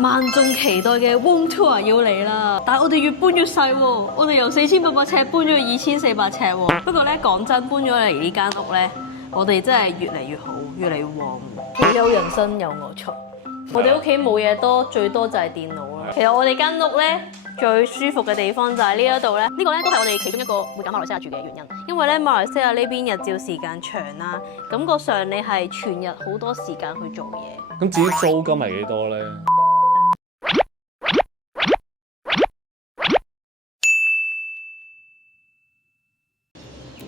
萬眾期待嘅 Room Tour 要嚟啦，但係我哋越搬越細喎，我哋由4800尺搬咗去2400尺喎。不過咧講真，搬咗嚟呢間屋咧，我哋真係越嚟越好，越嚟越旺。幾有人生有我材。我哋屋企冇嘢多，最多就係電腦啦。其實我哋間屋咧最舒服嘅地方就係呢一度咧，呢個咧都係我哋其中一個會揀馬來西亞住嘅原因。因為咧馬來西亞呢邊日照時間長啦，感覺上你係全日好多時間去做嘢。咁至於租金係幾多咧？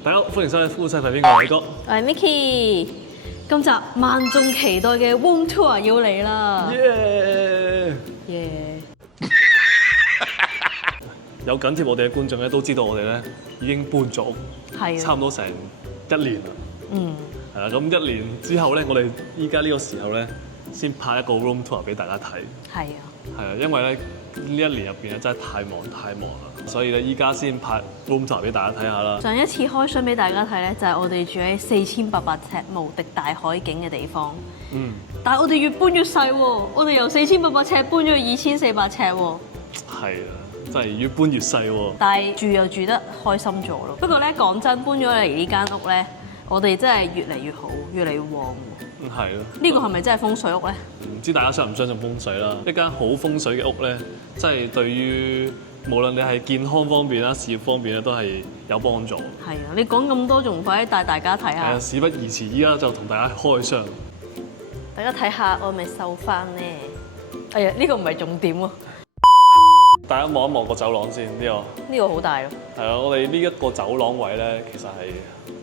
大家好，歡迎收睇夫妻肺片，我係偉哥，我係 Micky。今集萬眾期待嘅 Room Tour 要嚟啦！耶！有緊貼我哋嘅觀眾咧，都知道我哋咧已經搬咗屋，差唔多成1年啦。係啦，咁1年之後咧，我哋依家呢個時候咧，先拍一個 room tour 俾大家睇。係啊，因為咧呢1年入邊咧真係太忙啦，所以咧依家先拍 room tour 俾大家睇下啦。上一次開箱俾大家睇咧，就係我哋住喺4800尺無敵大海景嘅地方。但係我哋越搬越細喎，我哋由4800尺搬咗去2400尺喎。係啊，真係越搬越細喎。但係住又住得開心咗咯。不過咧講真，搬咗嚟呢間屋咧，我哋真係越嚟越好，越嚟越旺喎。係咯。呢個係咪真係風水屋咧？唔知大家相唔相信風水啦？一間好風水嘅屋咧，真係對於無論你係健康方面啦、事業方面咧，都係有幫助。係啊，你講咁多，仲快啲帶大家睇下。事不宜遲，依家就同大家開箱。大家睇下，我咪收翻咧。哎呀，呢個唔係重點喎。大家望一望個走廊先，呢個好大咯。係啊，我哋呢一個走廊位咧，其實係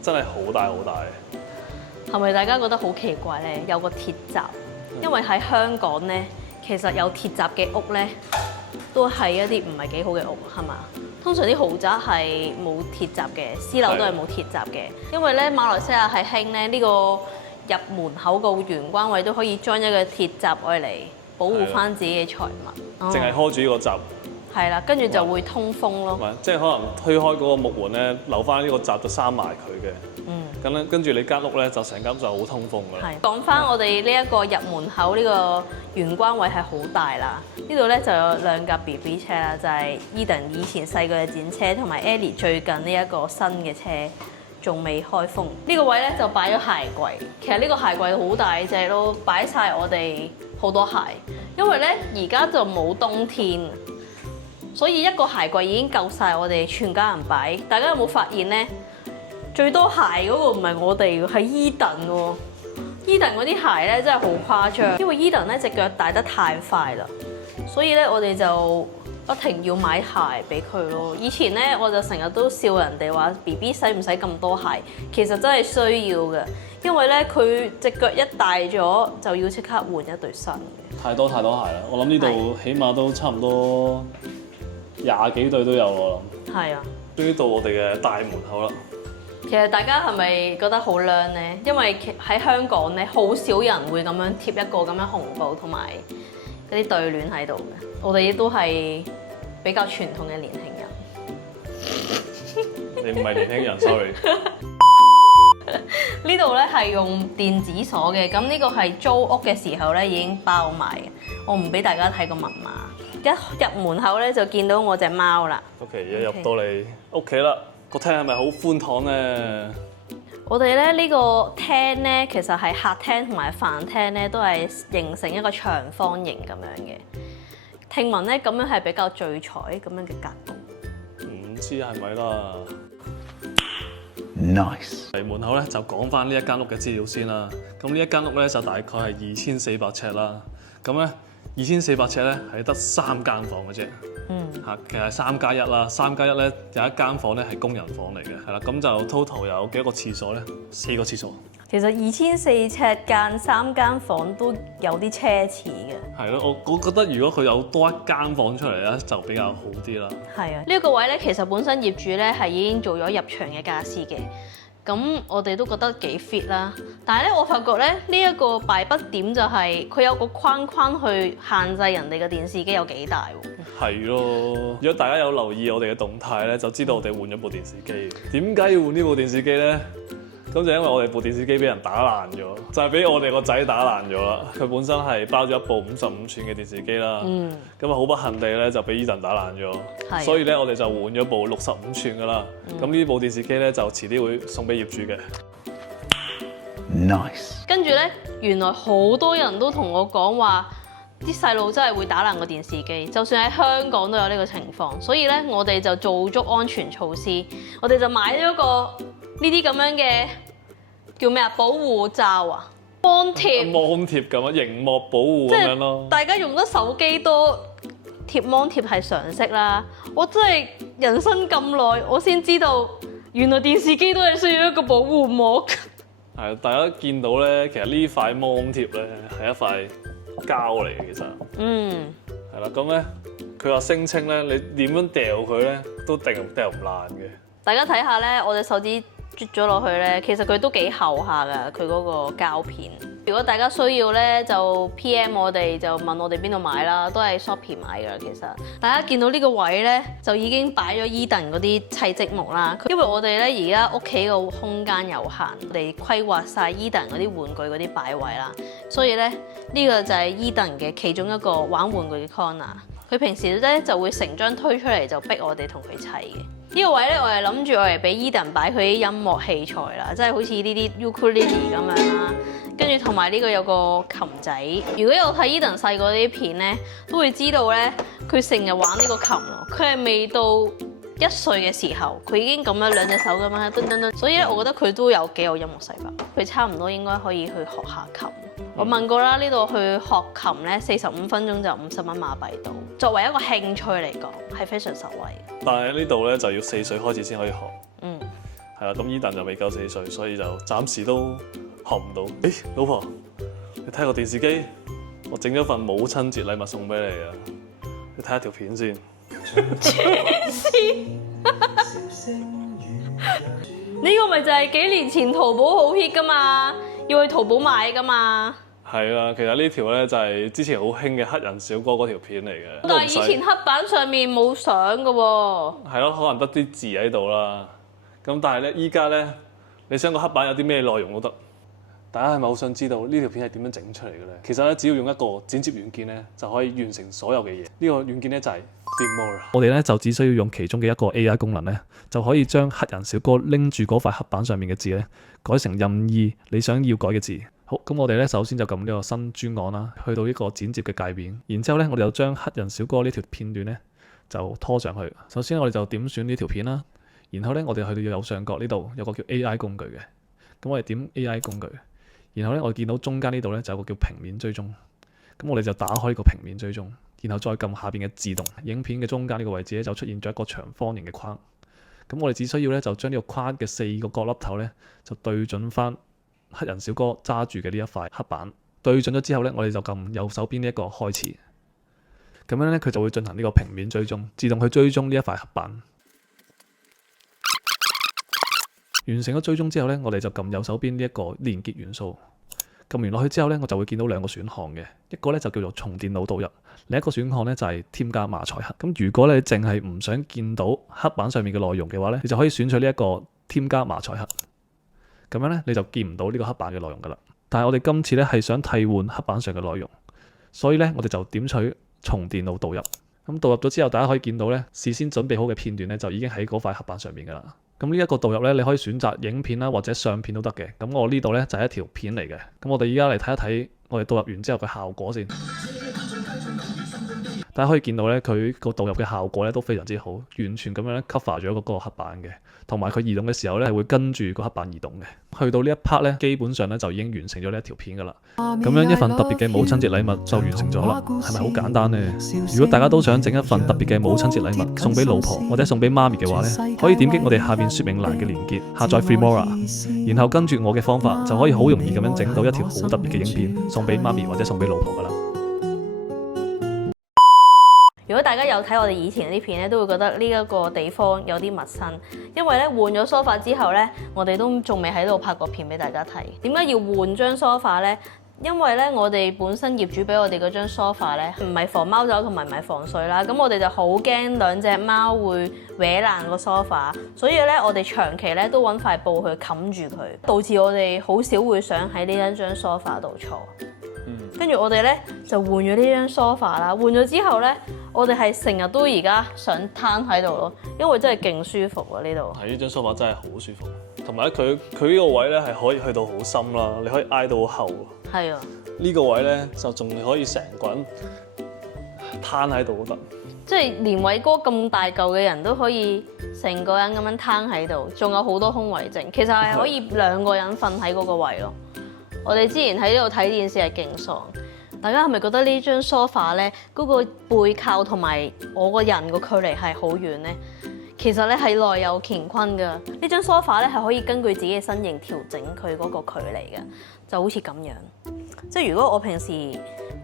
真係好大。係咪大家覺得好奇怪咧？有個鐵閘，因為喺香港咧，其實有鐵閘嘅屋咧，都係一啲唔係幾好嘅屋，係嘛？通常啲豪宅係冇鐵閘嘅，私樓都係冇鐵閘嘅。因為咧馬來西亞係興咧呢個入門口個玄關位都可以裝一個鐵閘愛嚟保護翻自己嘅財物。淨係開住呢個閘。係啦，跟住就會通風咯。即係可能推開嗰個木門咧，留翻呢個閘就閂埋佢嘅。咁咧，跟住你間屋咧就成間就好通風㗎啦。講翻我哋呢一個入門口呢個玄關位係好大啦。呢度咧就有2架 BB 車啦，就係 Eden 以前細個嘅展車，同埋 Ellie 最近呢一個新嘅車仲未開封。呢個位咧就擺咗鞋櫃。其實呢個鞋櫃好大隻咯，擺晒我哋好多鞋。因為咧而家就冇冬天，所以一個鞋櫃已經夠晒我哋全家人擺。大家有冇發現咧？最多鞋嗰個唔係我哋喎，係 Eden 喎。Eden 嗰啲鞋咧真係好誇張，因為 Eden 咧隻腳大得太快啦，所以咧我哋就不停要買鞋俾佢咯。以前咧我就成日都笑人哋話 BB 使唔使咁多鞋，其實真係需要嘅，因為咧佢隻腳一大咗就要即刻換一對新嘅。太多鞋啦！我諗呢度起碼都差唔多20幾對都有我諗。係啊，終於到我哋嘅大門口啦。其實大家係咪覺得好靚咧？因為喺香港咧，好少人會咁樣貼一個咁樣紅布同埋嗰啲對聯喺度嘅。我哋都係比較傳統嘅年輕人。你唔係年輕人 ，sorry。呢度咧係用電子鎖嘅，咁呢個係租屋嘅時候咧已經包埋嘅。我唔俾大家睇個密碼。一入門口咧就見到我隻貓啦。OK， 一入到嚟屋企啦。個廳係咪好寬敞咧？我哋咧呢個廳咧，其實係客廳同埋飯廳咧，都係形成一個長方形咁樣嘅。聽聞咧咁樣係比較聚財咁樣嘅格局。唔知係咪啦 ？Nice。嚟門口咧就講翻呢一間屋嘅資料先啦。咁呢一間屋咧就大概係2400尺啦。咁咧2400尺咧係得3間房嘅啫。其實係3+1啦，3+1咧有一間房咧係工人房嚟嘅，係啦，咁就 total 有幾多個廁所咧？4個廁所。其實2400尺間3間房都有啲奢侈嘅。係咯，我覺得如果佢有多一間房出嚟咧，就比較好啲啦。係啊，呢一個位咧，其實本身業主咧係已經做咗入牆嘅傢俬嘅。咁我哋都覺得幾 fit 啦，但係咧我發覺咧呢一個敗筆點就係佢有個框框去限制人哋嘅電視機有幾大喎。係咯，如果大家有留意我哋嘅動態咧，就知道我哋換咗部電視機。點解要換呢部電視機咧？咁就因為我哋部電視機俾人打爛咗，就係俾我哋個仔打爛咗啦。佢本身係包咗一部55寸嘅電視機啦，咁啊好不幸地咧就俾 Eden 打爛咗，所以咧我哋就換咗部65寸噶啦。咁呢部電視機咧就遲啲會送俾業主嘅。Nice。跟住咧，原來好多人都同我講話，啲細路真係會打爛個電視機，就算喺香港都有呢個情況。所以咧，我哋就做足安全措施，我哋就買咗個呢啲咁樣嘅叫咩啊？保護罩啊，芒貼。芒貼咁啊，熒幕保護咁樣咯。大家用得手機多貼芒貼係常識啦。我真係人生咁耐，我先知道原來電視機都係需要一個保護膜。係，大家見到咧，其實呢塊芒貼咧係一塊膠嚟嘅，其實。係啦，咁咧佢話聲稱咧，你點樣掉佢咧都掉唔爛嘅。大家睇下咧，我隻手指啜咗落去咧，其實佢都幾厚下㗎，佢嗰個膠片。如果大家需要咧，就 PM 我哋，就問我哋邊度買啦，都係 Shopee 買㗎。其實大家見到呢個位咧，就已經擺咗 Eden 嗰啲砌積木啦。因為我哋咧而家屋企個空間有限，我哋規劃晒 Eden 嗰啲玩具嗰啲擺位啦，所以咧呢個就係 Eden 嘅其中一個玩玩具嘅 corner。佢平時咧就會成張推出嚟，就逼我哋同佢砌嘅。呢個位咧，我係諗住我嚟俾 Eden 擺佢啲音樂器材啦，即係好似呢啲 ukulele 咁樣啦。跟住同埋呢個有個琴仔。如果有睇 Eden 細個啲片咧，都會知道咧，佢成日玩呢個琴咯。佢係未到1歲嘅時候，佢已經咁樣兩隻手咁樣噔噔噔。所以咧，我覺得佢都有幾有音樂細胞。佢差唔多應該可以去學下琴。我問過啦，呢度去學琴咧，45分鐘就50蚊馬幣到。作為一個興趣嚟講，係非常受惠嘅。但係呢度咧就要4歲開始先可以學。係啦，咁 Eden 就未夠4歲，所以就暫時都學唔到。誒，老婆，你睇下個電視機，我整咗份母親節禮物送俾你啊！你睇下條片先。黐線！呢個咪就係幾年前淘寶好 hit 噶嘛，要去淘寶買噶嘛。係啦，其實呢條咧就係之前好興嘅黑人小哥嗰條片嚟嘅。但係以前黑板上面冇相噶喎。係咯，可能得啲字喺度啦。咁但係咧，依家咧，你想個黑板有啲咩內容都得。大家係咪好想知道呢條片係點樣整出嚟嘅咧？其實咧，只要用一個剪接軟件咧，就可以完成所有嘅嘢。呢個軟件咧就係 Filmora。我哋咧就只需要用其中嘅一個 AI 功能咧，就可以將黑人小哥拎住嗰塊黑板上面嘅字咧，改成任意你想要改嘅字。好，咁我哋咧首先就撳呢個新專案啦，去到呢個剪接嘅界面，然之後咧我哋就將黑人小哥呢條片段咧就拖上去。首先我哋就點選呢條片啦，然後咧我哋去到右上角呢度有個叫 AI 工具嘅，咁我哋點 AI 工具，然後咧我哋見到中間呢度咧就有個叫平面追蹤，咁我哋就打開呢個平面追蹤，然後再撳下邊嘅自動，影片嘅中間呢個位置咧就出現咗一個長方形嘅框，咁我哋只需要咧就將呢個框嘅4個角粒頭咧就對準翻黑人小哥揸住嘅呢一塊黑板，對準咗之後咧，我哋就撳右手邊呢一個開始，咁樣咧佢就會進行呢個平面追蹤，自動去追蹤呢一塊黑板。完成咗追蹤之後咧，我哋就撳右手邊呢一個連結元素，撳完落去之後咧，我就會見到2個選項嘅，一個咧就叫做從電腦導入，另一個選項咧就係添加馬賽克。咁如果你淨係唔想見到黑板上面嘅內容嘅話咧，你就可以選取呢一個添加馬賽克。咁樣咧，你就見唔到呢個黑板嘅內容噶啦。但係我哋今次咧係想替換黑板上嘅內容，所以咧我哋就點取從電腦導入。咁導入咗之後，大家可以見到咧，事先準備好嘅片段咧就已經喺嗰塊黑板上面噶啦。咁呢一個導入咧，你可以選擇影片啦或者相片都得嘅。咁我呢度咧就係一條片嚟嘅。咁我哋依家嚟睇一睇我哋導入完之後嘅效果先。大家可以見到咧，佢個導入嘅效果咧都非常之好，完全咁樣 cover 咗嗰個黑板嘅，同埋佢移動嘅時候咧係會跟住個黑板移動嘅。去到呢一 part 咧，基本上咧就已經完成咗呢一條片噶啦。咁樣一份特別嘅母親節禮物就完成咗啦，係咪好簡單呢？如果大家都想整一份特別嘅母親節禮物送俾老婆或者送俾媽咪嘅話咧，可以點擊我哋下面說明欄嘅連結，下載 Filmora， 然後跟住我嘅方法就可以好容易咁樣整到一條好特別嘅影片送俾媽咪或者送俾老婆噶啦。如果大家有睇我哋以前嗰啲片咧，都會覺得呢一個地方有啲陌生，因為咧換咗梳化之後咧，我哋都仲未喺度拍過片俾大家睇。點解要換張梳化咧？因為咧我哋本身業主俾我哋嗰張 sofa 咧唔係防貓走同埋唔係防水啦，咁我哋就好驚兩隻貓會搲爛個 sofa，所以咧我哋長期咧都揾塊布去冚住佢，導致我哋好少會想喺呢一張 sofa 度坐。跟住我哋咧就換咗呢張 sofa 啦，換咗之後咧，我哋係成日都而家想攤喺度咯，因為真係勁舒服啊呢度。係呢張 sofa 真係好舒服，同埋咧佢呢個位咧係可以去到好深啦，你可以挨到好後。係啊。呢個位咧就仲可以成個人攤喺度都得。即係連偉哥咁大嚿嘅人都可以成個人咁樣攤喺度，仲有好多空位剩，其實係可以兩個人瞓喺嗰個位咯。我哋之前喺呢度睇電視係勁爽，大家係咪覺得呢張 sofa 咧嗰個背靠同埋我個人個距離係好遠呢？其實咧係內有乾坤㗎，呢張 sofa 咧係可以根據自己嘅身形調整佢嗰個距離嘅，就好似咁樣。即係如果我平時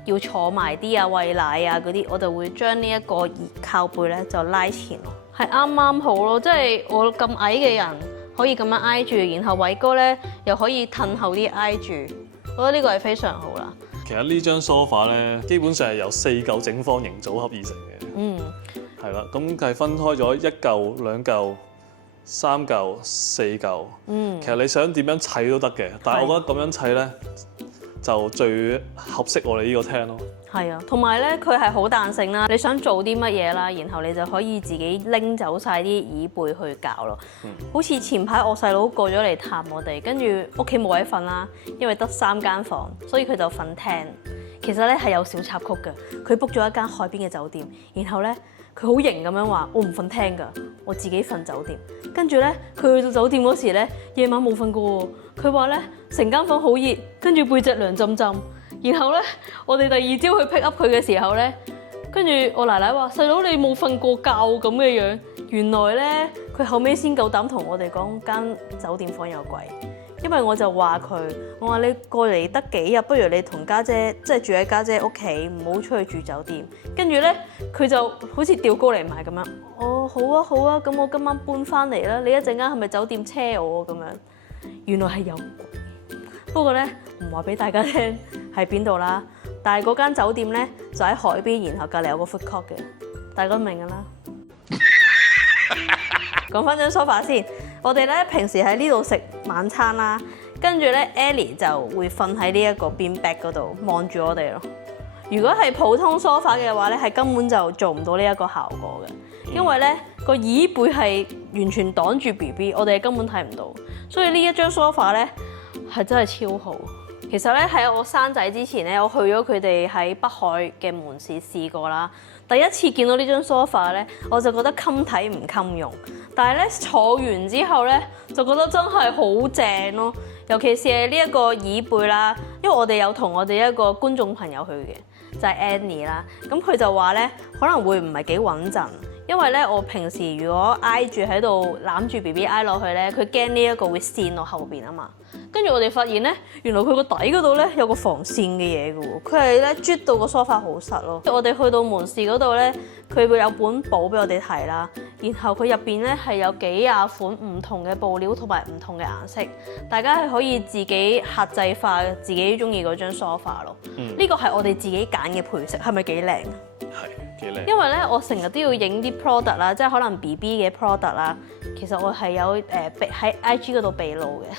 要坐埋啲啊餵奶啊嗰啲，我就會將呢一個靠背咧就拉前咯，係啱啱好咯。即係我咁矮嘅人可以咁樣挨住，然後偉哥咧又可以褪後啲挨住，我覺得呢個係非常好啦。其實呢張 sofa 咧基本上係由4嚿正方形組合而成嘅。係啦，咁係分開咗1嚿、2嚿、3嚿、4嚿。其實你想點樣砌都得嘅，但係我覺得咁樣砌咧就最合適我哋呢個廳咯。係啊，同埋咧佢係好彈性啦，你想做啲乜嘢啦，然後你就可以自己拎走晒啲椅背去搞咯。好似前排我細佬過咗嚟探我哋，跟住屋企冇位瞓啦，因為得3間房，所以佢就瞓廳。其實咧係有小插曲嘅，佢 book 咗一間海邊嘅酒店，然後咧佢好型咁樣話：我唔瞓廳㗎，我自己瞓酒店。跟住咧佢去到酒店嗰時咧，夜晚冇瞓過喎。佢話咧成間房好熱，跟住背脊涼浸浸。然後咧我哋第二朝去 pick up 佢嘅時候咧，跟住我奶奶話：細佬你冇瞓過覺咁嘅樣。原來咧佢後尾先夠膽同我哋講間酒店房有鬼。因為我就話佢，我話你過嚟得幾日，不如你同家姐即係住喺家姐屋企，唔好出去住酒店。跟住咧，佢就好似吊高嚟賣咁樣。哦，好啊好啊，咁我今晚搬翻嚟啦。你一陣間係咪酒店車我咁樣？原來係有鬼，不過咧唔話俾大家聽喺邊度啦。但係嗰間酒店咧就喺海邊，然後隔離有個 food court 嘅，大家都明㗎啦。講翻張 sofa 先。我哋咧平時喺呢度食晚餐啦，跟住咧 Ellie 就會瞓喺呢一個 beanbag 嗰度望住我哋咯。如果係普通 sofa 嘅話咧，係根本就做唔到呢一個效果嘅，因為咧個椅背係完全擋住 BB， 我哋根本睇唔到。所以呢一張 sofa 咧係真係超好。其實咧喺我生仔之前咧，我去咗佢哋喺北海嘅門市試過啦。第一次見到呢張 sofa 咧，我就覺得襟睇唔襟用。但係咧坐完之後咧，就覺得真係好正咯。尤其是係呢一個椅背啦，因為我哋有同我哋一個觀眾朋友去嘅，就係 Annie 啦。咁佢就話咧可能會唔係幾穩陣，因為咧我平時如果挨住喺度攬住 BB 挨落去咧，佢驚呢一個會跣落後邊啊嘛。跟住我哋發現咧，原來佢個底嗰度咧有個防跣嘅嘢嘅喎，佢係咧啜到個梳化好實咯。我哋去到門市嗰度咧，佢會有本簿俾我哋睇啦，然後佢入邊咧係有幾廿款唔同嘅布料同埋唔同嘅顏色，大家係可以自己客製化自己中意嗰張梳化咯。呢個係我哋自己揀嘅配色，係咪幾靚？係幾靚。因為咧，我成日都要影啲 product 啦，即係可能 BB 嘅 product 啦。其實我係有喺 IG 嗰度備露嘅。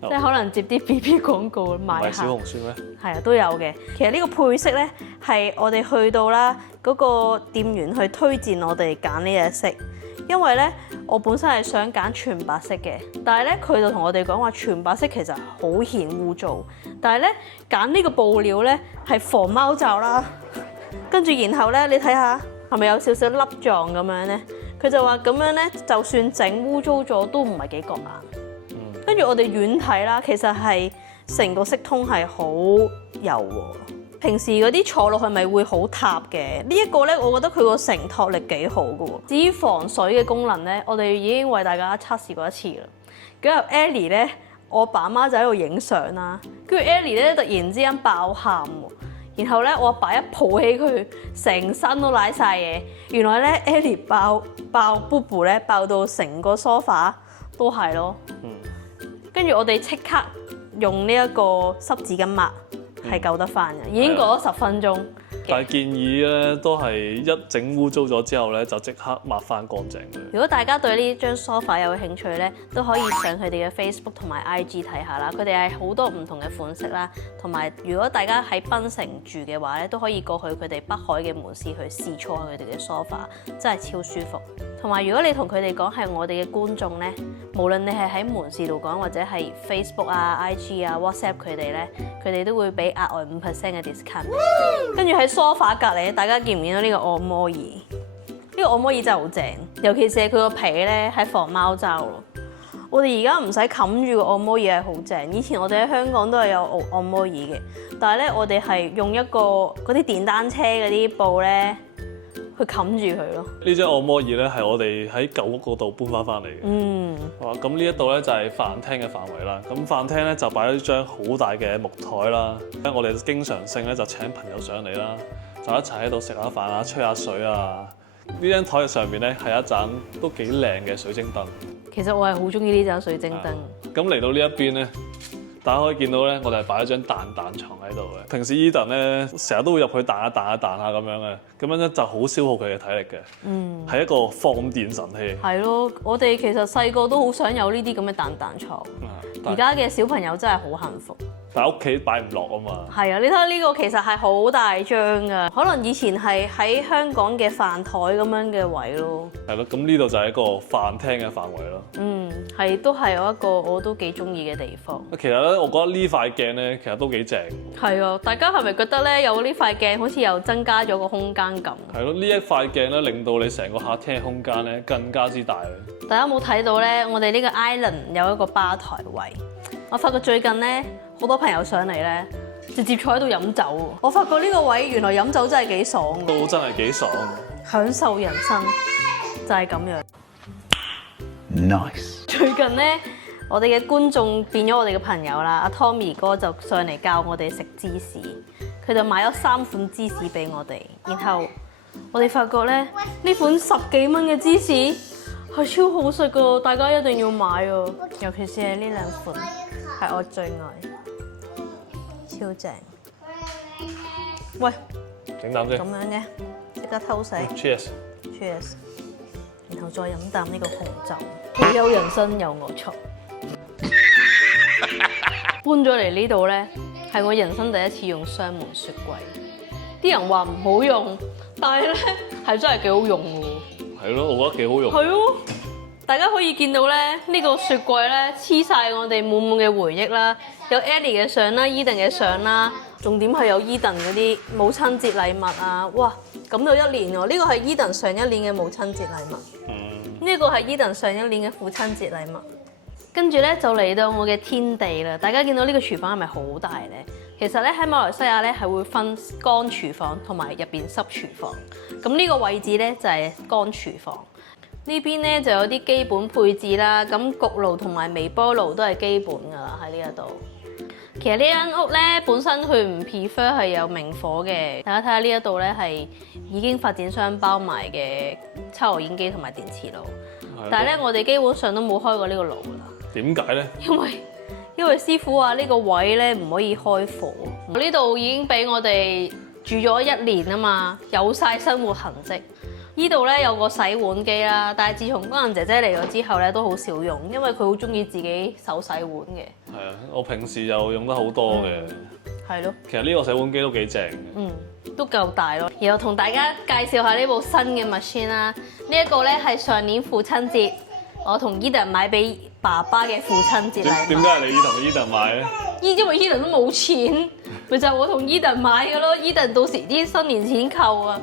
即係可能接啲 BB 廣告賣下，小紅書咩？係啊，都有嘅。其實呢個配色咧係我哋去到啦嗰個店員去推薦我哋揀呢隻色，因為咧我本身係想揀全白色嘅，但係咧佢就同我哋講話全白色其實好顯污糟，但係咧揀呢個布料咧係防貓罩啦，跟住然後咧你睇下係咪有少少粒狀咁樣咧？佢就話咁樣咧，就算整污糟咗都唔係幾覺眼。跟住我哋遠睇啦，其實係成個色通係好柔和。平時嗰啲坐落去咪會好塌嘅，呢一個咧，我覺得佢個承托力幾好嘅喎。至於防水嘅功能咧，我哋已經為大家測試過一次啦。咁由 Ellie 咧，我爸媽就喺度影相啦，跟住 Ellie 咧突然之間爆喊喎，然後咧我阿爸一抱起佢，成身都瀨晒嘢。原來咧 Ellie 爆 boo 咧，爆到成個 sofa 都係咯。跟住我哋即刻用呢一個濕紙巾抹，係救得翻嘅，已經過咗10分鐘。但係建議咧都係一整污糟咗之後咧，就即刻抹翻乾淨佢。如果大家對呢張 sofa 有興趣咧，都可以上佢哋嘅 Facebook 同埋 IG 睇下啦。佢哋係好多唔同嘅款式啦，同埋如果大家喺檳城住嘅話咧，都可以過去佢哋北海嘅門市去試坐佢哋嘅 sofa， 真係超舒服。同埋如果你同佢哋講係我哋嘅觀眾咧，無論你係喺門市度講或者係 Facebook 啊、IG 啊、WhatsApp 佢哋咧，佢哋都會俾額外5% 嘅 discount。跟住喺 sofa 隔離，大家見唔見到呢個按摩椅？呢個按摩椅真係好正，尤其是佢個皮咧係防貓爪咯。我哋而家唔使冚住個按摩椅係好正。以前我哋喺香港都係有按摩椅嘅，但係咧我哋係用一個嗰啲電單車嗰啲布咧去冚住佢咯。呢張按摩椅咧係我哋喺舊屋嗰度搬翻嚟嘅。嗯。哇！咁呢一度咧就係飯廳嘅範圍啦。咁飯廳咧就擺咗張好大嘅木台啦。我哋經常性咧就請朋友上嚟啦，就一齊喺度食下飯啊、吹下水啊。呢張台嘅上面咧係一盞都幾靚嘅水晶燈。其實我係好中意呢盞水晶燈。咁嚟到呢一邊咧，大家可以見到咧，我哋係擺咗張彈彈床喺度嘅。平時 Eden 咧成日都會入去彈下彈下咁樣嘅，咁樣咧就好消耗佢嘅體力嘅。嗯，係一個放電神器。係咯，我哋其實細個都好想有呢啲咁嘅彈彈床。而家嘅小朋友真係好幸福。但係屋企擺唔落啊嘛。係啊，你睇下呢個其實係好大張㗎，可能以前係喺香港嘅飯台咁樣嘅位咯。係咯，咁呢度就係一個飯廳嘅範圍咯。嗯，係都係有一個我都幾中意嘅地方。其實咧，我覺得呢塊鏡咧，其實都幾正。係啊，大家係咪覺得咧有呢塊鏡好似又增加咗個空間感？係咯，呢一塊鏡咧令到你成個客廳嘅空間咧更加之大。大家有冇睇到咧？我哋呢個 island 有一個吧台位。我發覺最近咧好多朋友上嚟咧，直接坐喺度飲酒。我發覺呢個位原來飲酒真係幾爽。都真係幾爽。享受人生就係咁樣。Nice。最近咧，我哋嘅觀眾變咗我哋嘅朋友啦。阿 Tommy 哥就上嚟教我哋食芝士，佢就買咗3款芝士俾我哋。然後我哋發覺咧，呢款10幾蚊嘅芝士係超好食噶，大家一定要買啊！尤其是係呢2款，係我最愛，超正。喂，整啖先。咁樣嘅，即刻偷食。Cheers。然後再飲啖呢個紅酒，好有人生有我錯。搬咗嚟呢度咧，係我人生第一次用雙門雪櫃。啲人話唔好用，但係咧係真係幾好用喎。係咯，我覺得幾好用。係咯，大家可以見到咧，呢個雪櫃咧黐晒我哋滿滿嘅回憶啦，有 Ellie 嘅相啦、Eden 嘅相啦，重點係有 Eden 嗰啲母親節禮物啊！哇，咁就1年喎，呢個係 Eden 上一年嘅母親節禮物。呢個係 Eden 上一年嘅父親節禮物。跟住咧就嚟到我嘅天地啦！大家見到呢個廚房係咪好大咧？其實咧喺馬來西亞咧係會分乾廚房同埋入邊濕廚房。咁呢個位置咧就係乾廚房。呢邊咧就有啲基本配置啦。咁焗爐同埋微波爐都係基本㗎啦，喺呢一度。其實呢間屋咧本身佢唔 prefer 係有明火嘅。大家睇下呢一度咧係已經發展商包埋嘅抽油煙機同埋電磁爐。但係咧我哋基本上都冇開過呢個爐㗎啦。點解咧？因為師傅話呢個位咧唔可以開火。呢度已經俾我哋住咗1年啊嘛，有晒生活痕跡。呢度咧有個洗碗機啦，但係自從工人姐姐嚟咗之後咧都好少用，因為佢好中意自己手洗碗嘅。係啊，我平時又用得好多嘅。係咯。其實呢個洗碗機都幾正嘅。都夠大咯。然後同大家介紹下呢部新嘅 machine 啦。呢一個咧係上年父親節，我同 Eden 買俾爸爸嘅父親節禮物。點解係你同 Eden 買咧？因為 Eden 都冇錢，咪就係我同 Eden 買嘅咯。Eden 到時啲新年錢扣啊！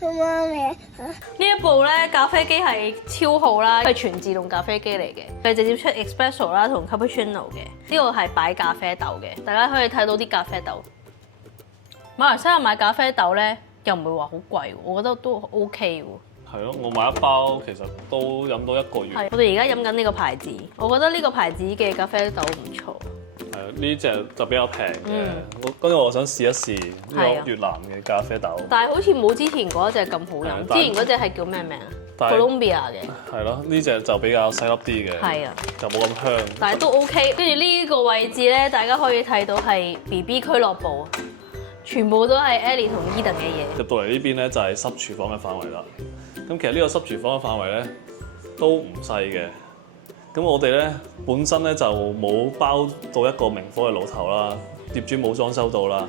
呢一部咧咖啡機係超好啦，係全自動咖啡機嚟嘅，佢直接出 espresso 啦同 cappuccino 嘅。呢個係擺咖啡豆嘅，大家可以睇到啲咖啡豆。馬來西亞買咖啡豆咧又唔會話好貴，我覺得都 OK 喎。係咯，我買一包其實都飲到1個月。係，我哋而家飲緊呢個牌子，我覺得呢個牌子嘅咖啡豆唔錯。呢隻就比較平嘅，跟住我想試一試呢個越南嘅咖啡豆。但係好似冇之前嗰隻咁好飲，之前嗰隻係叫咩名啊？ Colombia 嘅。係咯，呢隻就比較細粒啲嘅，係啊，就冇咁香。但係都 OK。跟住呢個位置咧，大家可以睇到係 BB 俱樂部，全部都係 Ellie 同 Eden 嘅嘢。入到嚟呢邊咧就係濕廚房嘅範圍啦。咁其實呢個濕廚房嘅範圍咧都唔細嘅。咁我哋咧本身咧就冇包到一個明火嘅爐頭啦，業主冇裝修到啦。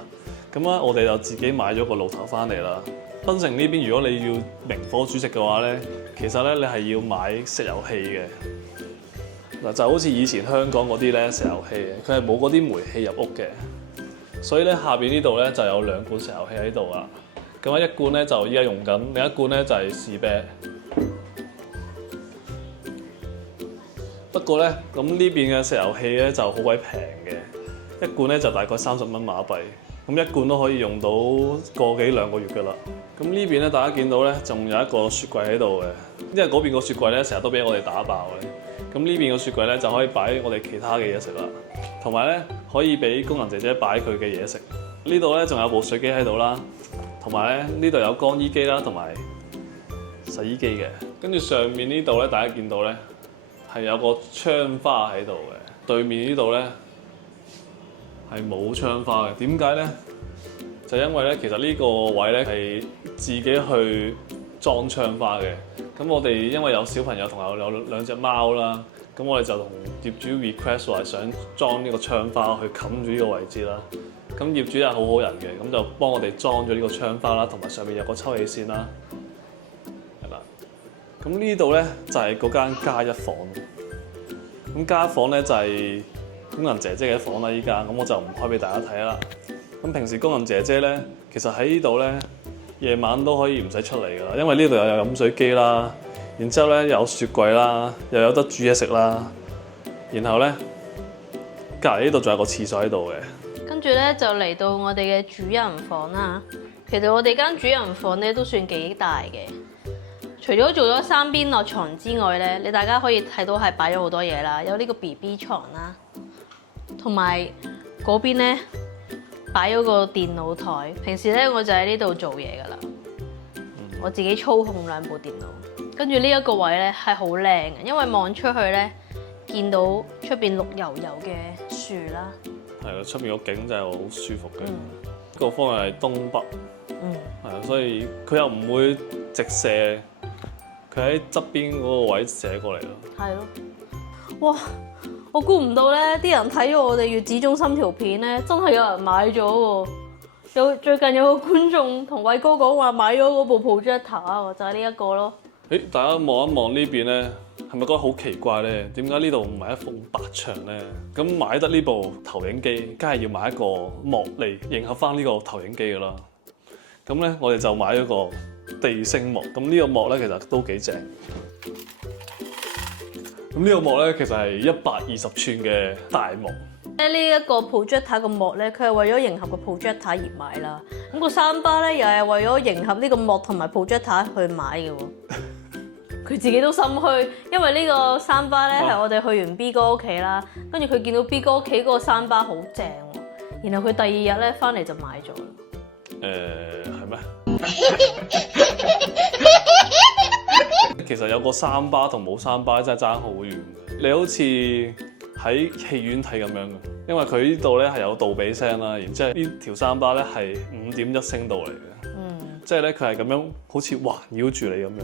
咁啊，我哋就自己買咗個爐頭翻嚟啦。檳城呢邊如果你要明火煮食嘅話咧，其實咧你係要買石油氣嘅。嗱，就好似以前香港嗰啲咧石油氣嘅，佢係冇嗰啲煤氣入屋嘅。所以咧下邊呢度咧就有2罐石油氣喺度啊。咁啊，一罐咧就依家用緊，另一罐咧就係士啤。不過咧，咁呢邊嘅石油氣咧就好鬼平嘅，一罐咧就大概30蚊馬幣，咁一罐都可以用到個幾2個月㗎啦。咁呢邊咧大家見到咧，仲有一個雪櫃喺度嘅，因為嗰邊個雪櫃咧成日都俾我哋打爆嘅。咁呢邊個雪櫃咧就可以擺我哋其他嘅嘢食啦，同埋咧可以俾工人姐姐擺佢嘅嘢食。呢度咧仲有部水機喺度啦，同埋咧呢度有乾衣機啦，同埋洗衣機嘅。跟住上面呢度咧，大家見到咧，係有個窗花喺度嘅，對面呢度咧係冇窗花嘅。點解咧？就因為咧，其實呢個位咧係自己去裝窗花嘅。咁我哋因為有小朋友同有2隻貓啦，咁我哋就同業主 request 話想裝呢個窗花去冚住呢個位置啦。咁業主係好好人嘅，咁就幫我哋裝咗呢個窗花啦，同埋上面有個抽氣扇啦。係啦。咁呢度咧就係嗰間加一房。咁加一房咧就係工人姐姐嘅房啦，依家咁我就唔開俾大家睇啦。咁平時工人姐姐咧，其實喺呢度咧，夜晚都可以唔使出嚟㗎啦，因為呢度有飲水機啦，然之後咧有雪櫃啦，又有得煮嘢食啦，然後咧隔離呢度仲有個廁所喺度嘅。跟住咧就嚟到我哋嘅主人房啦。其實我哋間主人房咧都算幾大嘅，除咗做咗3邊落床之外咧，你大家可以睇到係擺咗好多嘢啦，有呢個 BB 床啦，同埋嗰邊咧擺咗個電腦台。平時咧我就喺呢度做嘢㗎啦，我自己操控2部電腦。跟住呢一個位咧係好靚嘅，因為望出去咧見到出邊綠油油嘅樹啦。係啊，出面個景真係好舒服嘅。個方向係東北，係啊，所以佢又唔會直射，佢喺側邊嗰個位射過嚟咯。係咯，哇！我估唔到咧，啲人睇咗我哋月子中心條片咧，真係有人買咗喎。最近有個觀眾同偉哥講話買咗嗰部 projector 啊，就係呢一個咯。誒，大家望一望呢邊咧，係咪覺得好奇怪咧？點解呢度唔係一幅白牆咧？咁買得呢部投影機，梗係要買一個幕嚟迎合翻呢個投影機㗎啦。咁咧，我哋就買咗個地星幕。咁呢個幕咧，其實都幾正。咁呢個幕咧，其實係120寸嘅大幕。呢一個 projector 個幕咧，佢係為咗迎合個 projector 而買啦。咁個三巴咧，又係為咗迎合呢個幕同埋 projector 去買嘅喎。佢自己都心虛，因為呢個山巴咧係我哋去完 B 哥屋企啦，跟住佢見到 B 哥屋企嗰個山巴好正喎，然後佢第2日咧翻嚟就買咗啦。係咩？其實有個三巴同冇三巴真係爭好遠嘅，你好似喺戲院睇咁樣嘅，因為佢呢度咧係有杜比聲啦，然之後呢條三巴咧係5.1聲道嚟嘅，即係咧佢係咁樣好似環繞住你咁樣，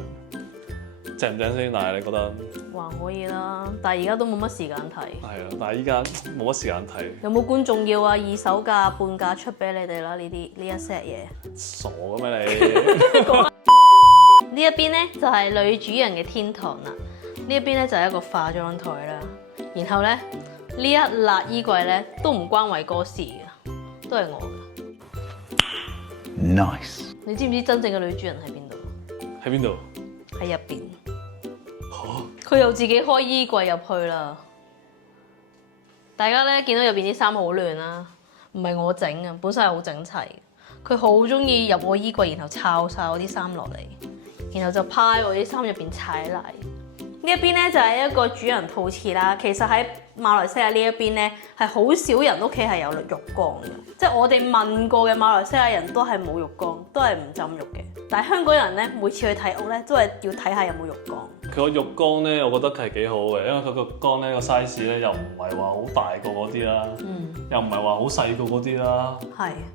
正唔正先？但係你覺得？還可以啦，但係而家都冇乜時間睇。係啊，但係依家冇乜時間睇。有冇觀眾要啊？二手價、半價出俾你哋啦，呢一 set 嘢。傻嘅咩你？呢一邊咧就係女主人嘅天堂啦，呢一邊咧就係一個化妝台啦，然後咧呢一辣衣櫃咧都唔關偉哥事嘅，都係我嘅。Nice。你知唔知真正嘅女主人喺邊度？喺邊度？喺入邊。佢又自己開衣櫃入去啦。大家咧見到入邊啲衫好亂啦，唔係我整嘅，本身係好整齊。佢好中意入我衣櫃，然後抄晒我啲衫落嚟。然後就趴喺我啲衫入邊踩泥。呢一邊咧就係一個主人套廁啦。其實喺馬來西亞呢一邊咧係好少人屋企係有浴缸嘅，即係我哋問過嘅馬來西亞人都係冇浴缸，都係唔浸浴嘅。但係香港人咧每次去睇屋咧都係要睇下有冇浴缸。佢個浴缸咧，我覺得係幾好嘅，因為佢個缸咧個 size 咧又唔係話好大個嗰啲啦，又唔係話好細個嗰啲啦，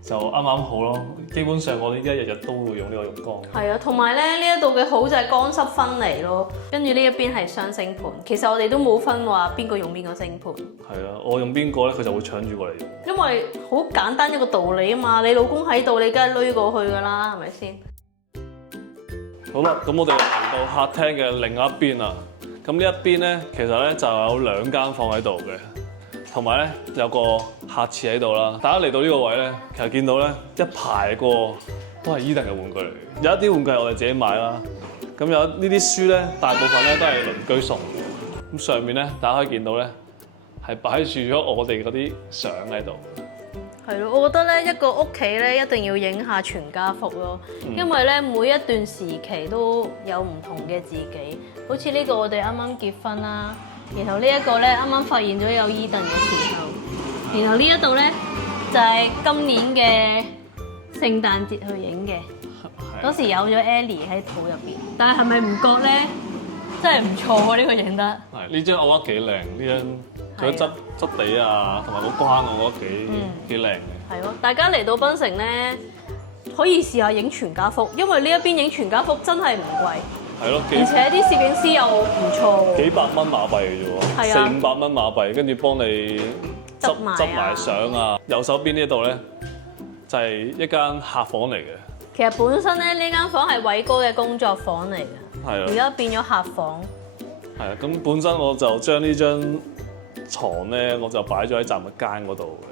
就啱啱好咯。基本上我哋依家日日都會用呢個浴缸。係啊，同埋咧呢一度嘅好就係乾濕分離咯，跟住呢一邊係雙星盤。其實我哋都冇分話邊個用邊個星盤。係啊，我用邊個咧，佢就會搶住過嚟用。因為好簡單一個道理啊嘛，你老公喺度，你梗係攏過去㗎啦，係咪先？好啦，咁我哋嚟到客廳嘅另一邊啦。咁呢一邊咧，其實咧就有2間房喺度嘅，同埋咧有個客廁喺度啦。大家嚟到呢個位咧，其實見到咧一排個都係 Eden 嘅玩具嚟嘅。有一啲玩具我哋自己買啦。咁有呢啲書咧，大部分咧都係鄰居送嘅。咁上面咧，大家可以見到咧係擺住咗我哋嗰啲相喺度。係咯，我覺得咧一個屋企咧一定要影下全家福咯，因為咧每一段時期都有唔同嘅自己。好似呢個我哋啱啱結婚啦，然後呢一個咧啱啱發現咗有 Eden 嘅時候，然後呢一度咧就係今年嘅聖誕節去影嘅，嗰時有咗 Ellie 喺肚入邊，但係咪唔覺咧？真係唔錯喎，呢個影得。係呢張我覺得幾靚，呢張佢質地啊，同埋個關我覺得幾靚嘅。係咯，大家嚟到檳城咧，可以試下影全家福，因為呢一邊影全家福真係唔貴。係咯，而且啲攝影師又唔錯喎。幾百蚊馬幣嘅啫喎，400-500蚊馬幣，跟住幫你執埋相啊。右手邊呢度咧就係一間客房嚟嘅。其實本身咧呢間房係偉哥嘅工作房嚟嘅。而家變咗客房。係啊，咁本身我就將呢張床咧，我就擺咗喺雜物間嗰度嘅。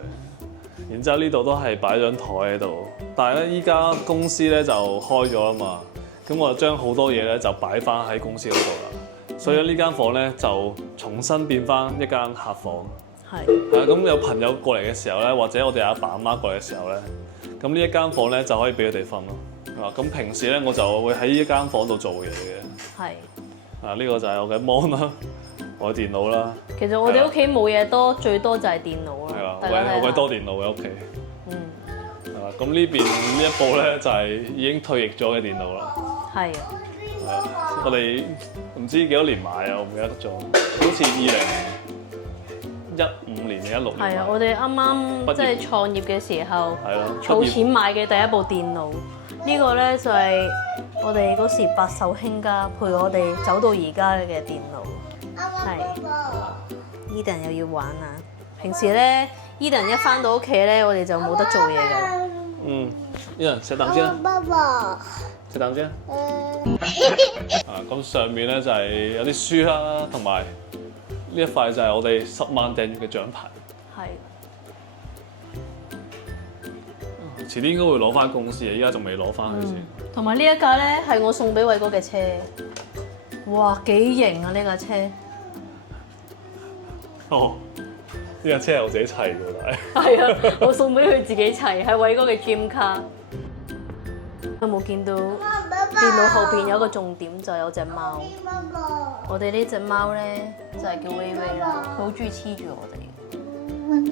然之後呢度都係擺張台喺度，但係咧依家公司咧就開咗啊嘛，咁我就將好多嘢咧就擺翻喺公司嗰度啦。所以呢間房咧就重新變翻一間客房。係啊，咁有朋友過嚟嘅時候咧，或者我哋阿爸阿媽過嚟嘅時候咧，咁呢一間房咧就可以俾佢哋瞓咯。咁平時咧我就會喺呢一間房度做嘢嘅。係。呢個就係我嘅 mon 啦，我嘅電腦啦。其實我哋屋企冇嘢多，最多就係電腦啦。係啊，好鬼多電腦嘅屋企。係啦，咁呢邊呢一部咧就係已經退役咗嘅電腦啦。係啊。我哋唔知幾多年買啊，我唔記得咗，好似2015年定16年。係啊，我哋啱啱即係創業嘅時候，儲錢買嘅第一部電腦。呢個咧就係我哋嗰時白手興家陪我哋走到而家嘅電腦。係。Eden 又要玩啊！平時咧 Eden 一返到屋企咧，我哋就冇得做嘢㗎。Eden 食啖先啦。爸爸。食啖先啦。咁上面咧就係有啲書啦，同埋呢一塊就係我哋10萬訂閱嘅獎牌。係。遲啲應該會攞翻公司嘅，依家仲未攞翻去先。同埋呢一架咧係我送俾偉哥嘅車，哇幾型啊呢架車！哦，呢架車係我自己砌嘅，但係。係啊，我送俾佢自己砌，係偉哥嘅 dream car。有冇見到電腦後邊有一個重點，就有隻貓。我哋呢隻貓咧就係叫威威啦，佢好中意黐住我哋。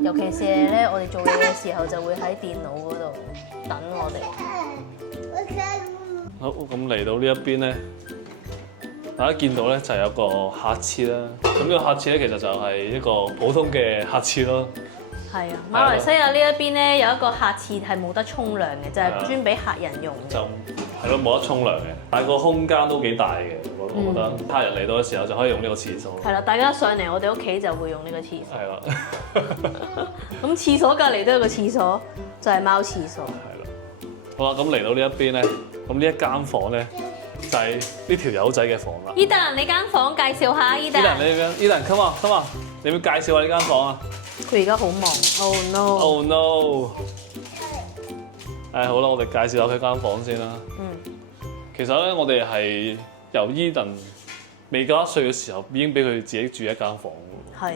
尤其是咧，我哋做嘢嘅時候就會喺電腦嗰度等我哋。好，咁嚟到呢一邊咧，大家見到咧就係有個客廁啦。咁呢個客廁咧其實就係一個普通嘅客廁咯。係啊，馬來西亞呢一邊咧有一個客廁係冇得沖涼嘅，就係專俾客人用。就係咯，冇得沖涼嘅，但係個空間都幾大嘅。我覺得客人嚟到嘅時候就可以用呢個廁所。係啦，大家上嚟我哋屋企就會用呢個廁所。係啦。咁廁所隔離都有個廁所，就係貓廁所。係啦。好啦，咁嚟到呢一邊咧，咁呢一間房咧就係呢條友仔嘅房啦。Eden，你間房介紹下 Eden。Eden，come on，come on，你要介紹下呢間房啊？佢而家好忙。Oh no！Oh no！好啦，我哋介紹下佢間房先啦。其實咧，我哋係由 Eden 未夠1歲嘅時候，已經俾佢自己住一間房㗎。係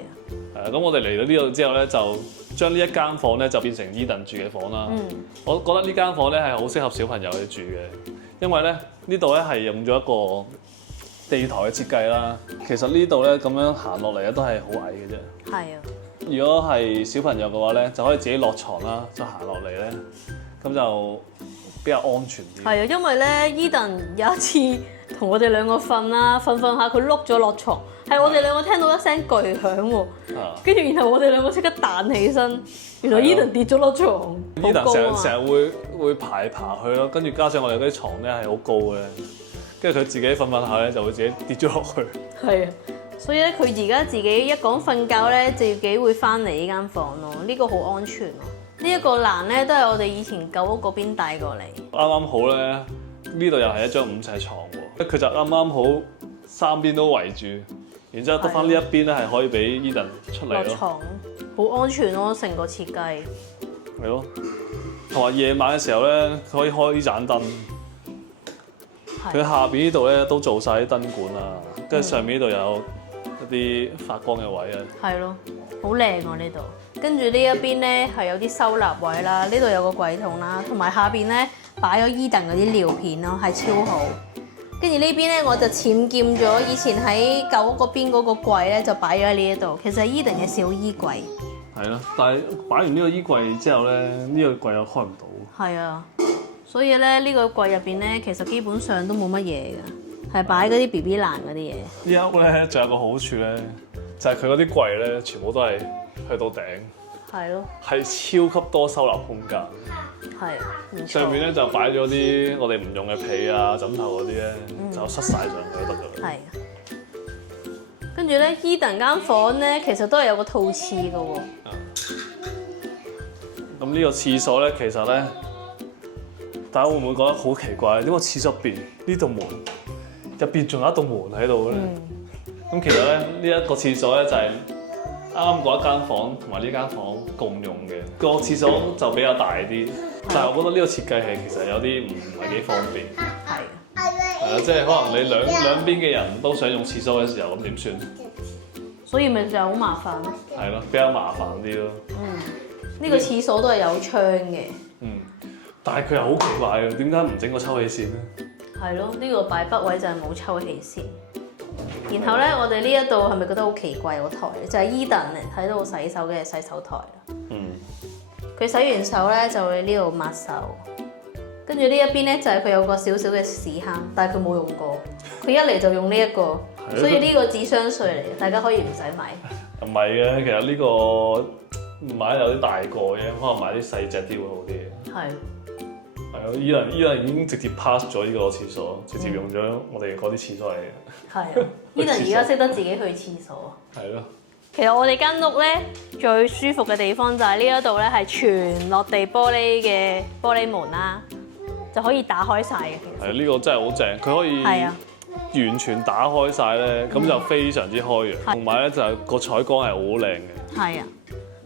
啊。咁我哋嚟到呢度之後咧，就將呢一間房咧就變成 Eden 住嘅房啦。我覺得呢間房咧係好適合小朋友去住嘅，因為咧呢度咧係用咗一個地台嘅設計啦。其實呢度咧咁樣行落嚟咧都係好矮嘅啫。係啊。如果係小朋友嘅話咧，就可以自己落床啦，就行落嚟咧，咁就比較安全啲。係啊，因為咧，Eden 有一次同我哋兩個瞓啦，瞓下佢碌咗落床，係我哋兩個聽到一聲巨響喎，跟住然後我哋兩個即刻彈起身，原來 Eden 跌咗落床。Eden 成日會爬嚟爬去咯，跟住加上我哋嗰啲床咧係好高嘅，跟住佢自己瞓下咧就會自己跌咗落去。係啊。所以咧，佢而家自己一講瞓覺咧，自己會翻嚟呢間房咯。呢個好安全咯。呢一個欄咧，都係我哋以前舊屋嗰邊帶過嚟。啱啱好咧，呢度又係一張5尺床喎。佢就啱啱好三邊都圍住，然之後得翻呢一邊咧係可以俾 Eden 出嚟咯。落床，好安全咯，成個設計。係咯，同埋夜晚嘅時候咧，佢可以開呢盞燈。佢下邊呢度咧都做晒啲燈管啊，跟住上面呢度有一啲發光嘅位啊，係咯，好靚喎呢度。跟住呢一邊咧係有啲收納位啦，呢度有個櫃桶啦，同埋下邊咧擺咗 Eden 嗰啲尿片咯，係超好。跟住呢邊咧我就僭建咗以前喺舊屋嗰邊嗰個櫃咧，就擺咗喺呢一度。其實係 Eden 嘅小衣櫃。係咯，但係擺完呢個衣櫃之後咧，呢個櫃又開唔到。係啊，所以咧呢個櫃入邊咧其實基本上都冇乜嘢㗎，係擺嗰啲 BB 欄嗰啲嘢。呢間屋咧仲有個好處咧，就係佢嗰啲櫃咧全部都係去到頂。係咯。係超級多收納空間。係。上面咧就擺咗啲我哋唔用嘅被啊、枕頭嗰啲咧，就塞晒上去得㗎啦。係。跟住咧，Eden 間房咧其實都係有個套廁㗎喎。咁呢個廁所咧，其實咧，大家會唔會覺得好奇怪？點解廁所入邊呢道門入邊仲有一道門喺度咧？咁其實咧，呢一個廁所咧就係啱啱嗰一間房同埋呢間房共用嘅。個廁所就比較大啲，但係我覺得呢個設計係其實有啲唔係幾方便。係啊，即係可能你兩邊嘅人都想用廁所嘅時候，咁點算？所以咪就係好麻煩咯。係咯，比較麻煩啲咯。呢個廁所都係有窗嘅。但係佢又好奇怪嘅，點解唔整個抽氣扇咧？係咯，呢個擺筆位就係冇抽氣扇。然後咧，我哋呢一度係咪覺得好奇怪個台？就係 Eden 睇到洗手嘅洗手台啦。佢洗完手咧就會呢度抹手，跟住呢一邊咧就係佢有個小小嘅屎坑，但係佢冇用過。佢一嚟就用呢一個，所以呢個智商稅嚟嘅，大家可以唔使買。唔係嘅，其實呢個買有啲大個嘅，可能買啲細隻啲會好啲嘅。係。係啊，Eden 已經直接 pass 咗呢個廁所，直接用咗我哋嗰啲廁所嚟嘅。係啊，Eden 而家識得自己去廁所。係咯。其實我哋間屋咧最舒服嘅地方就係呢一度咧係全落地玻璃嘅玻璃門啦，就可以打開晒嘅。其實係呢個真係好正，佢可以完全打開晒咧，咁就非常之開揚。同埋咧就係個採光係好靚嘅。係啊。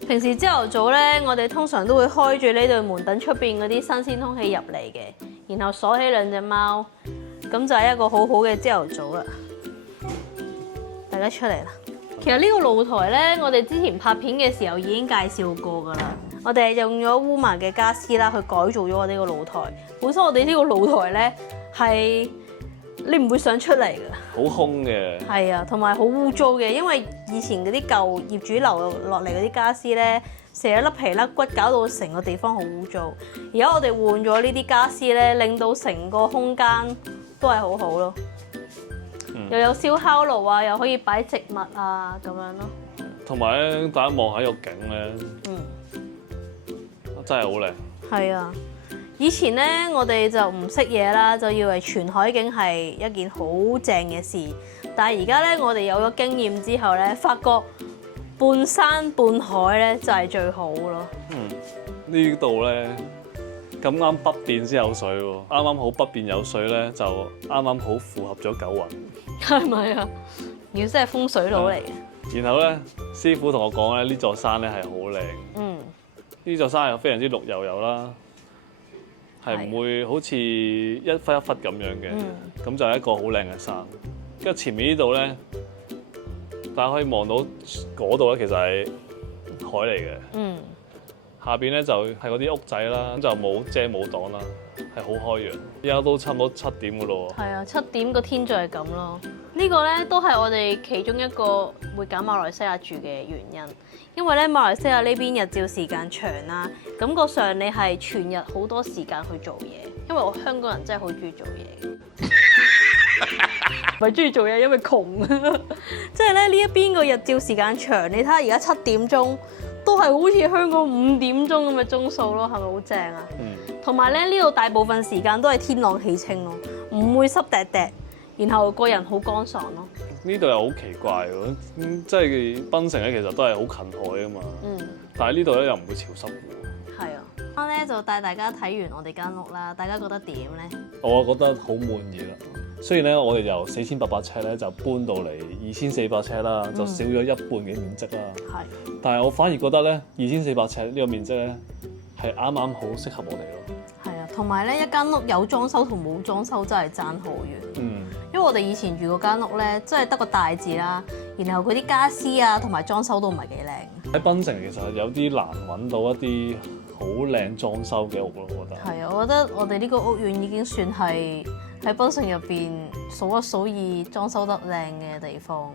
平時朝頭早咧，我哋通常都會開住呢對門，等出邊嗰啲新鮮空氣入嚟嘅，然後鎖起兩隻貓，咁就係一個好好嘅朝頭早啦。大家出嚟啦！其實呢個露台咧，我哋之前拍片嘅時候已經介紹過㗎啦。我哋用咗 Wuma 嘅家私啦，去改造咗我呢個露台。本身我哋呢個露台咧係你唔會想出嚟㗎，好空嘅。係啊，同埋好污糟嘅，因為以前嗰啲舊業主留落嚟嗰啲家私咧，成日甩皮甩骨，搞到成個地方好污糟。而家我哋換咗呢啲家私咧，令到成個空間都係好好咯。又有燒烤爐啊，又可以擺植物啊，咁樣咯。同埋咧，大家望下個景咧，真係好靚。係啊。以前咧，我哋就唔識嘢啦，就以為全海景係一件好正嘅事。但係而家咧，我哋有咗經驗之後咧，發覺半山半海咧就係最好咯。呢度咧咁啱北邊先有水喎，啱啱好北邊有水咧，就啱啱好符合咗九運。係咪啊？要真係風水佬嚟嘅。然後咧，師傅同我講咧，呢座山咧係好靚。呢座山又非常之綠油油啦。係唔會好似一忽一忽咁樣嘅，咁就係一個好靚嘅山。跟住前面呢度咧，大家可以望到嗰度咧，其實係海嚟嘅。下邊咧就係嗰啲屋仔啦，咁就冇遮冇擋啦，係好開揚。依家都差唔多7點噶咯喎。係啊，7點個天就係咁咯。呢個咧都係我哋其中一個會揀馬來西亞住嘅原因，因為咧馬來西亞呢邊日照時間長啦，感覺上你係全日好多時間去做嘢。因為我香港人真係好中意做嘢，唔係中意做嘢，因為窮。即係咧呢一邊個日照時間長，你睇下而家7點鐘都係好似香港5點鐘咁嘅鐘數咯，係咪好正啊？同埋咧呢度大部分時間都係天朗氣清咯，唔會濕滴滴，然後個人好乾爽咯。呢度又好奇怪喎，即係檳城咧其實都係好近海啊嘛，但係呢度咧又唔會潮濕喎。係啊。啱咧就帶大家睇完我哋間屋啦，大家覺得點咧？我覺得好滿意啦。雖然咧我哋由4800尺咧就搬到嚟2400尺啦，就少咗一半嘅面積啦。係。但係我反而覺得咧2400尺呢個面積咧係啱啱好適合我哋咯。係啊，同埋咧一間屋有裝修同冇裝修真係爭好遠。因為我哋以前住嗰間屋咧，真係得個大字啦，然後佢啲家私啊同埋裝修都唔係幾靚。喺檳城其實有啲難揾到一啲好靚裝修嘅屋咯，我覺得。係啊，我覺得我哋呢個屋苑已經算係喺檳城入邊數一數二裝修得靚嘅地方。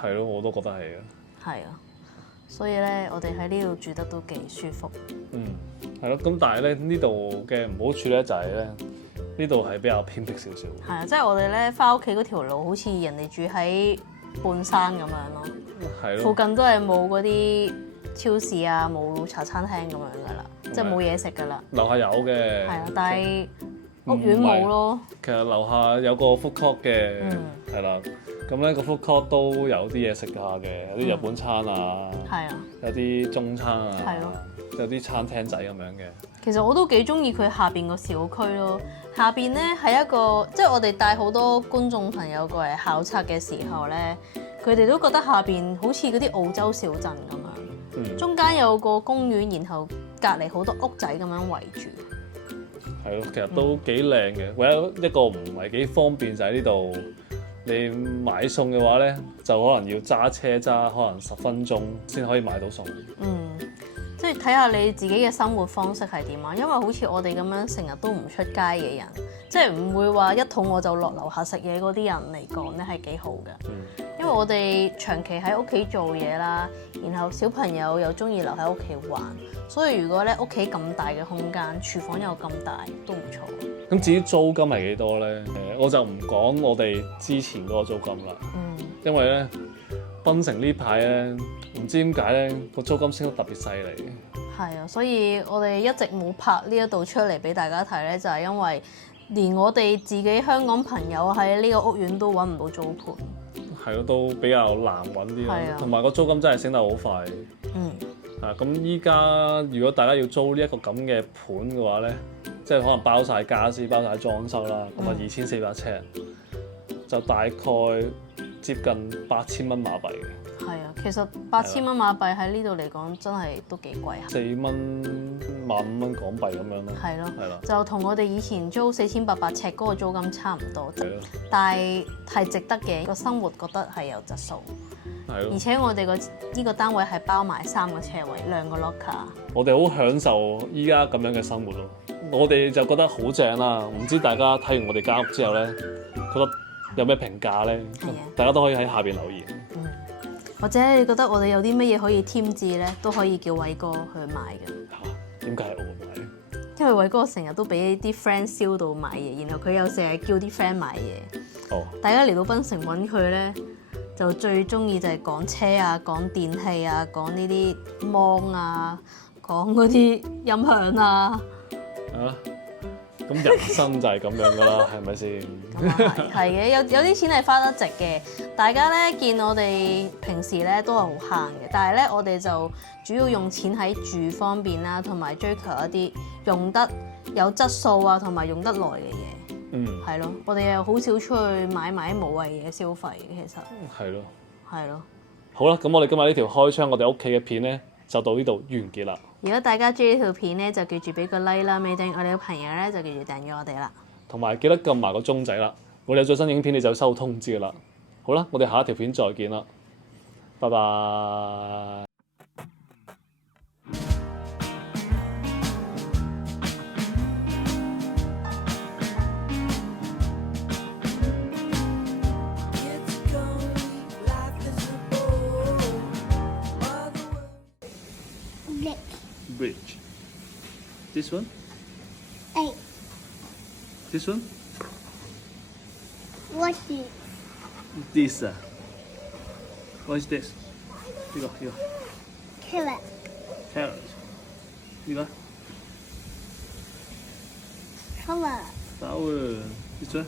係咯，我都覺得係啊。係啊，所以咧，我哋喺呢度住得都幾舒服。係咯，咁但係咧呢度嘅唔好處咧就係咧呢度係比較偏僻少少。係啊，即係我哋咧返屋企嗰條路好似人哋住喺半山咁樣咯。係咯。附近都係冇嗰啲超市啊，冇茶餐廳咁樣噶啦，即係冇嘢食噶啦。樓下有嘅。係啊，但係屋苑冇咯。其實樓下有個 food court 嘅，係啦。咁咧個 food court 都有啲嘢食下嘅，有啲日本餐啊，有啲中餐啊，有啲餐廳仔咁樣嘅。其實我都幾中意佢下邊個小區咯。下邊咧係一個，即係我哋帶好多觀眾朋友過嚟考察嘅時候咧，佢哋都覺得下邊好似嗰啲澳洲小鎮咁樣。中間有個公園，然後隔離好多屋仔咁樣圍住。係咯，其實都幾靚嘅。唯一一個唔係幾方便就喺呢度，你買餸嘅話咧，就可能要揸車揸可能10分鐘先可以買到餸。即係睇下你自己嘅生活方式係點啊。因為好似我哋咁樣成日都唔出街嘅人，即係唔會話一肚餓就落樓下食嘢嗰啲人嚟講咧係幾好嘅。因為我哋長期喺屋企做嘢啦，然後小朋友又中意留喺屋企玩，所以如果咧屋企咁大嘅空間，廚房又咁大，都唔錯。咁至於租金係幾多咧？我就唔講我哋之前嗰個租金啦。因為咧檳城呢排咧唔知點解咧個租金升得特別犀利。係啊，所以我哋一直冇拍呢一度出嚟俾大家睇咧，就係因為連我哋自己香港朋友喺呢個屋苑都揾唔到租盤。係咯，都比較難揾啲咯，同埋個租金真係升得好快。咁依家如果大家要租呢一個咁嘅盤嘅話咧，即係可能包晒家私、包晒裝修啦，咁啊2400尺，就大概接近8000蚊馬幣嘅。係啊，其實8000蚊馬幣喺呢度嚟講真係都幾貴下。4蚊、15,000蚊港幣咁樣咯。係咯，就同我哋以前租4800尺嗰個租金差唔多。係咯。但係值得嘅，個生活覺得係有質素。係咯。而且我哋呢個單位係包埋3個車位、2個 locker。我哋好享受依家咁樣嘅生活咯。我哋就覺得好正啦。唔知大家睇完我哋間屋之後咧，覺得有咩評價咧？大家都可以喺下邊留言。或者你覺得我哋有啲乜嘢可以添置咧，都可以叫偉哥去買嘅。嚇？點解係我買？因為偉哥成日都俾啲 friend 燒到買嘢，然後佢又成日叫啲 friend 買嘢。哦。大家嚟到檳城揾佢咧，就最中意就係講車啊、講電器啊、講呢啲芒啊、講嗰啲音響啊。咁人生就係咁樣噶啦，係咪先？係嘅，有啲錢係花得值嘅。大家咧見我哋平時咧都係好慳嘅，但係咧我哋就主要用錢喺住方面啦，同埋追求一啲用得有質素啊，同埋用得耐嘅嘢。係咯，我哋又好少出去買啲無謂嘢消費嘅，其實。係咯。係咯。好啦，咁我哋今日呢條開箱我哋屋企嘅片咧，就到呢度完結啦。如果大家中意呢條片咧，就記住俾個 like 啦，未訂我哋嘅朋友咧就記住訂閱我哋啦。同埋記得撳埋個鐘仔啦，我哋有最新影片你就收到通知噶啦。好啦，我哋下一條片再見啦，拜拜。This one? Hey, This one? what's this? This. What is this? 이거. Carrot. Carrot. 이거. Flower. Flower. This one?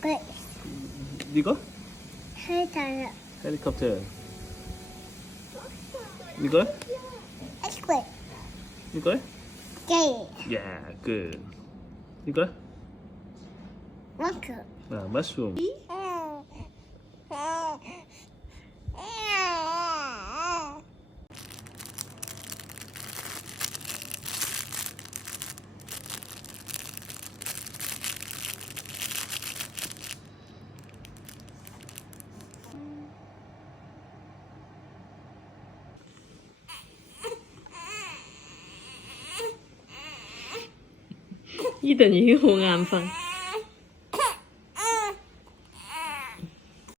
Grapes. 이거? Helicopter. Helicopter. 이거? Squid. 이거? Gay. Yeah, good. 이거? Monkey. Mushroom. Ethan 已經好眼瞓。